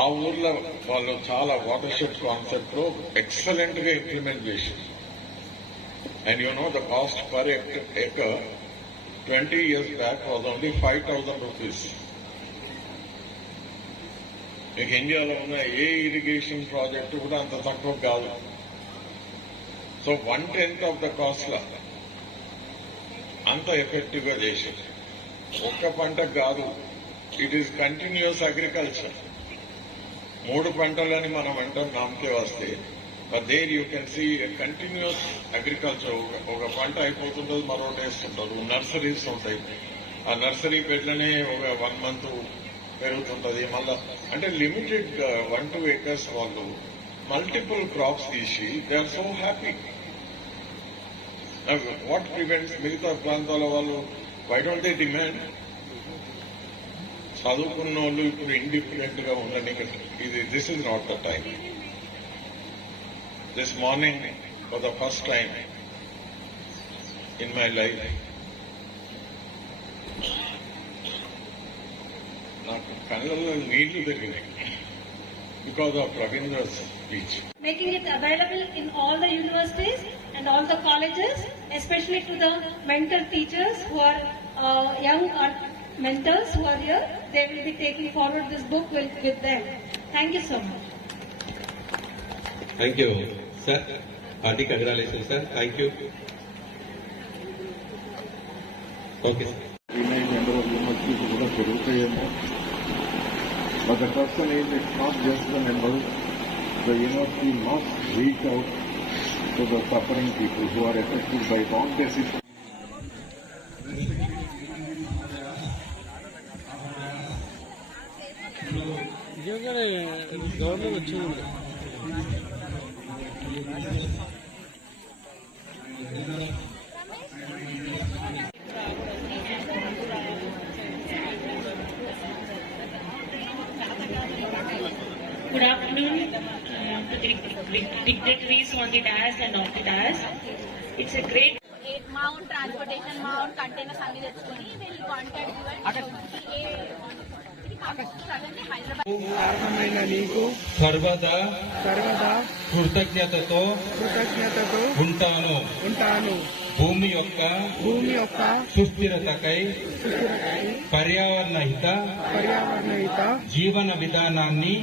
ఆ ఊర్లో వాళ్ళు చాలా వాటర్ షెడ్ కాన్సెప్ట్ లో ఎక్సలెంట్ గా ఇంప్లిమెంట్ చేశారు. And you know the cost per acre 20 years back was only 5,000 rupees. ఇక ఇండియాలో ఉన్న ఏ ఇరిగేషన్ ప్రాజెక్టు కూడా అంత తక్కువ కాదు. సో 1/10 ఆఫ్ ద కాస్ట్ లా అంత ఎఫెక్టివ్ గా చేశారు. ఒక్క పంట కాదు, ఇట్ ఈస్ కంటిన్యూస్ అగ్రికల్చర్. 3 పంటలని మనం అంటాం నామకే వస్తే, but there you can see continuous agriculture. ఒక పంట అయిపోతుంటుంది, మరొకటి వేస్తుంటారు. నర్సరీస్ ఉంటాయి, ఆ నర్సరీ బెడ్లనే ఒక 1 month పెరుగుతుంటది. మళ్ళా అంటే లిమిటెడ్ 1-2 acres వాళ్ళు మల్టిపుల్ క్రాప్స్ తీసి they are so happy. What prevents మిగతా ప్రాంతాల వాళ్ళు వై డోంట్ దే డిమాండ్? చదువుకున్న వాళ్ళు ఇప్పుడు ఇండిపెండెంట్ గా ఉండని. This is not the time. This morning for the first time in my life నాకు కళ్ళల్లో నీళ్లు తిరిగినాయి because of Ravindra's speech. Making it available in all the universities and all the colleges, especially to the mentor teachers who are young mentors who are here. They will be taking forward this book with them. Thank you so much. Thank you, sir. Hearty congratulations, sir. Thank you. Okay, sir. But the question is, it's not just the members. The university must reach out to the suffering people who are affected by wrong decisions. Good afternoon to the dignitaries on the dais and off the dais. It's a great Mount transportation, Mount containers అన్ని తెచ్చుకొని వీళ్ళు కాంటాక్ట్ సర్వదా కృతజ్ఞతతో ఉంటాను. భూమి యొక్క సుస్థిరతకై పర్యావరణ హిత జీవన విధానాన్ని